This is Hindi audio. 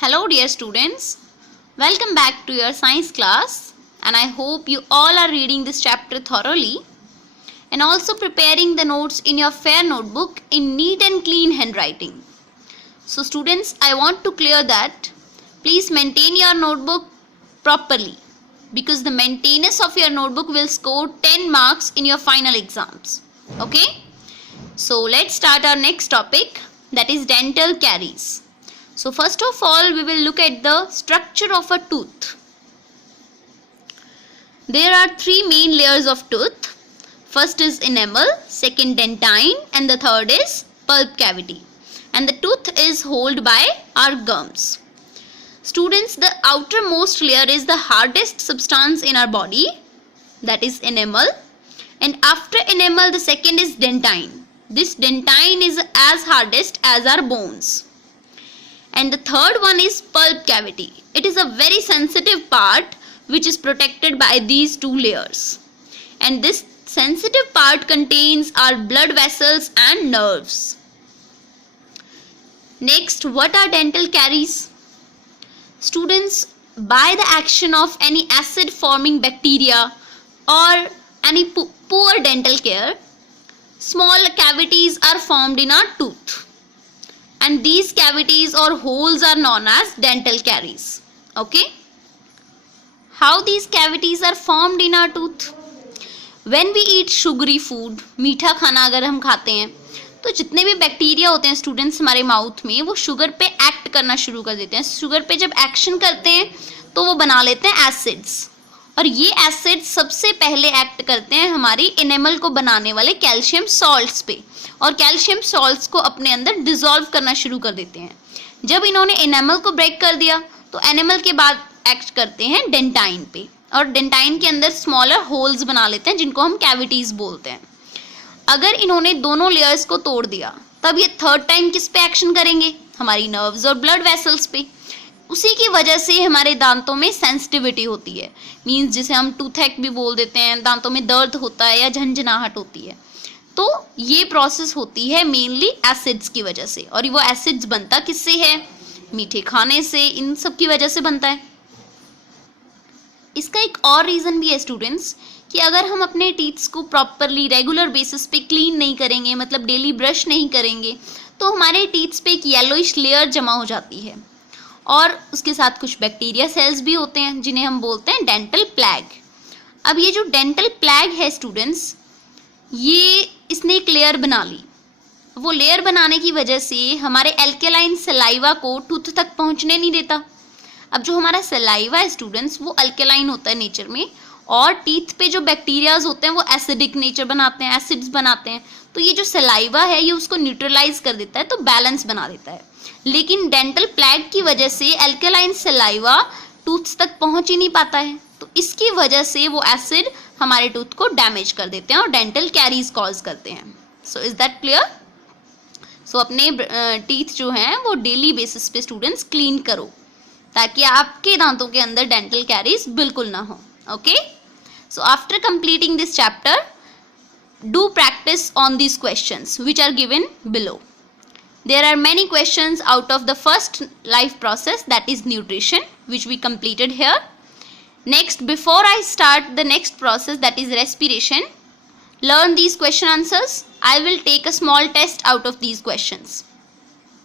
Hello dear students, welcome back to your science class and I hope you all are reading this chapter thoroughly and also preparing the notes in your fair notebook in neat and clean handwriting. So students, I want to clear that please maintain your notebook properly because the maintenance of your notebook will score 10 marks in your final exams. Okay? So let's start our next topic, that is dental caries. So first of all, we will look at the structure of a tooth. There are three main layers of tooth. First is enamel, second dentine, and the third is pulp cavity. And the tooth is held by our gums. Students, the outermost layer is the hardest substance in our body, that is enamel. And after enamel, the second is dentine. This dentine is as hardest as our bones. And the third one is pulp cavity. It is a very sensitive part which is protected by these two layers. And this sensitive part contains our blood vessels and nerves. Next, what are dental caries? Students, by the action of any acid forming bacteria or any poor dental care, small cavities are formed in our tooth. And these cavities or holes are known as dental caries. Okay? How these cavities are formed in our tooth? When we eat sugary food, मीठा खाना अगर हम खाते हैं तो जितने भी बैक्टीरिया होते हैं स्टूडेंट्स हमारे माउथ में वो शुगर पे एक्ट करना शुरू कर देते हैं. शुगर पे जब एक्शन करते हैं तो वो बना लेते हैं एसिड्स और ये एसिड्स सबसे पहले एक्ट करते हैं हमारी एनेमल को बनाने वाले कैल्शियम सॉल्ट्स पे और कैल्शियम सॉल्ट्स को अपने अंदर डिसॉल्व करना शुरू कर देते हैं. जब इन्होंने एनेमल को ब्रेक कर दिया तो एनेमल के बाद एक्ट करते हैं डेंटाइन पे और डेंटाइन के अंदर स्मॉलर होल्स बना लेते हैं जिनको हम कैविटीज बोलते हैं. अगर इन्होंने दोनों लेयर्स को तोड़ दिया तब ये थर्ड टाइम किस पे एक्शन करेंगे? हमारी नर्व्स और ब्लड वेसल्स पे. उसी की वजह से हमारे दांतों में सेंसिटिविटी होती है, मीन्स जिसे हम टूथएक भी बोल देते हैं, दांतों में दर्द होता है या झंझनाहट होती है. तो ये प्रोसेस होती है मेनली एसिड्स की वजह से. और वो एसिड्स बनता किससे है? मीठे खाने से, इन सब की वजह से बनता है. इसका एक और रीज़न भी है स्टूडेंट्स कि अगर हम अपने टीथ्स को प्रॉपरली रेगुलर बेसिस पे क्लीन नहीं करेंगे, मतलब डेली ब्रश नहीं करेंगे, तो हमारे टीथ्स पे एक येलोइश लेयर जमा हो जाती है और उसके साथ कुछ बैक्टीरिया सेल्स भी होते हैं जिन्हें हम बोलते हैं डेंटल प्लैग. अब ये जो डेंटल प्लैग है स्टूडेंट्स, ये इसने एक लेयर बना ली. वो लेयर बनाने की वजह से हमारे एल्केलाइन सलाइवा को टूथ तक पहुंचने नहीं देता. अब जो हमारा सलाइवा है स्टूडेंट्स वो अल्केलाइन होता है नेचर में और टीथ पे जो बैक्टीरियाज होते हैं वो एसिडिक नेचर बनाते हैं, एसिड्स बनाते हैं. तो ये जो सलाइवा है ये उसको न्यूट्रलाइज कर देता है, तो बैलेंस बना देता है. लेकिन डेंटल प्लैग की वजह से एल्केलाइन सलाइवा टूथ तक पहुंच ही नहीं पाता है, तो इसकी वजह से वो एसिड हमारे टूथ को डैमेज कर देते हैं और डेंटल कैरीज कॉज करते हैं. So is that clear? So अपने टीथ जो हैं वो डेली बेसिस पे स्टूडेंट्स क्लीन करो ताकि आपके दांतों के अंदर डेंटल कैरीज बिल्कुल ना हो. Okay? So after completing this chapter, do practice on these questions which are given below. There are many questions out of the first life process, that is nutrition, which we completed here. Next, before I start the next process, that is respiration, learn these question answers. I will take a small test out of these questions.